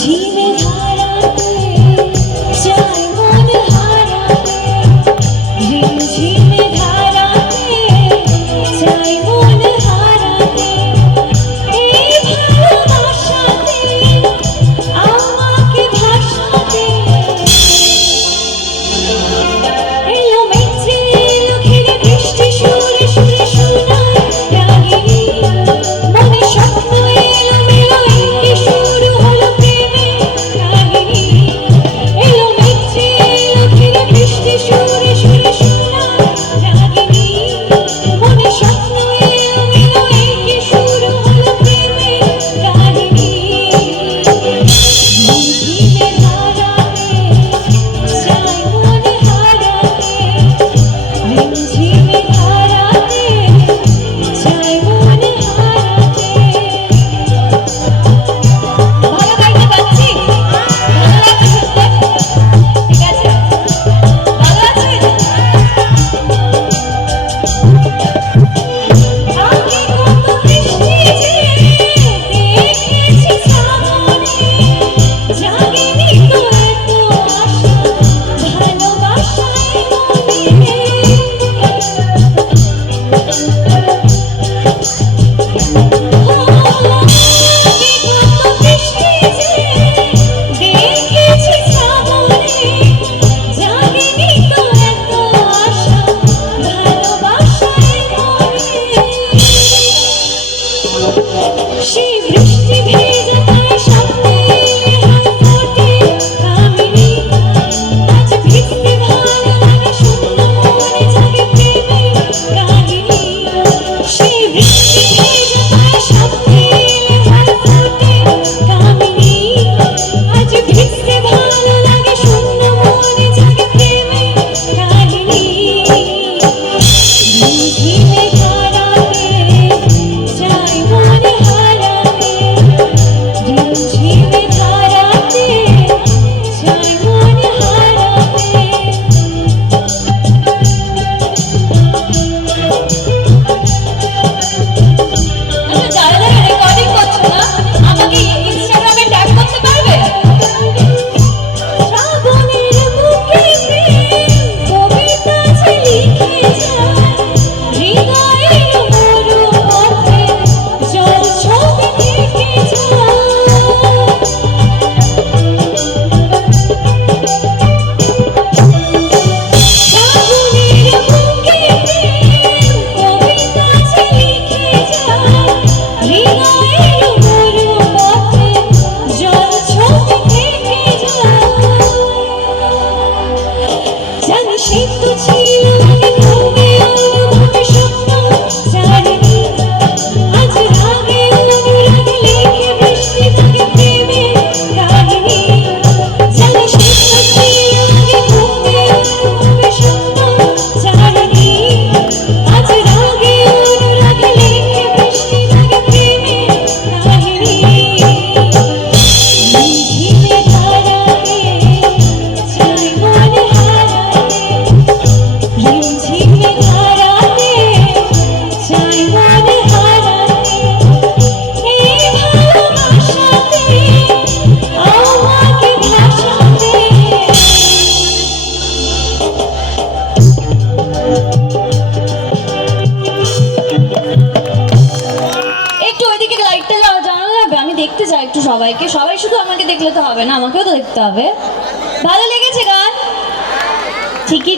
ঝিমে ধারাতে চাই মন হারাতে, ঝিমে ধারাতে চাই মন হারাতে, এই ভালোবাসাতে আমাকে ভাসাতে। এলো মেঘে এলো ঘিরে বৃষ্টি সুরে সুরে শোনায় রাগিনী, মনে স্বপ্ন এলো মেলো এঁকে শুরু হলো প্রেমের কাহিনী। এলো মেঘে এলো ঘিরে বৃষ্টি সুরে সুরে শোনায় রাগিনী, মনে স্বপ্ন এলো মেলো এঁকে শুরু হলো প্রেমের কাহিনী। ঝিমে ধারাতে চাই মন হারাতে, ঝিমে ধারাতে চাই মন হারাতে। ভালো গাইতে পারছি? ভালো লাগছে শুনতে? ঠিক আছে, ভালো আছে? আগে কত বৃষ্টি যে দেখেছি শ্রাবণে, জাগেনি তো এত আশা ভালোবাসায় মনে। আগে কত বৃষ্টি যে দেখেছি শ্রাবণে, জাগেনি তো এত আশা ভালোবাসায় মনে। সেই বৃষ্টি ভেজা তাই সামনে এলে হাত ফোটে কামিনী, আজ ভিজতে ভালো লাগে শূন্য মনে জাগে প্রেমের কাহিনী। সেই বৃষ্টি ভেজা তাই সামনে এলে হাত ফোটে কামিনী, আজ ভিজতে ভালো লাগে শূন্য মনে জাগে প্রেমের কাহিনী। ঝিমে ধারাতে চাই মন হারাতে, ঝিমে ধারাতে চাই মন হারাতে। আচ্ছা, যারা যারা রেকর্ডিং করছো না, আমাকে ইনস্টাগ্রামে ট্যাগ করতে পারবে? শ্রাবণের বুকেতে কবিতা যে লিখে যায়, হৃদয়ের মরু পথে জল ছবি থেকে যায়। শ্রাবণের বুকেতে কবিতা যে লিখে যায়, হৃদয়ের মরু পথে জল ছবি থেকে যায়। জানি সে তো ছিল আগে ঘুমে অনুভবে স্বপ্ন, জানি আজ রাগে অনুরাগে লিখে বৃষ্টি থাকে প্রেমের কাহিনী। জানি সে তো ছিল আগে ঘুমে অনুভবে স্বপ্ন, জানি আজ রাগে অনুরাগে লিখে বৃষ্টি থাকে প্রেমের কাহিনী। ঝিমে ধারাতে চাই মন হারাতে, ঝিমে ধারাতে চাই মন হারাতে, এই ভালোবাসাতে আমাকে ভাসাতে। একটু ওইদিকে লাইটটা জানানো যাবে? আমি দেখতে চাই একটু সবাইকে। সবাই শুধু আমাকে দেখলে তো হবে না, আমাকেও তো দেখতে হবে। ভালো লেগেছে গান? ঠিকই।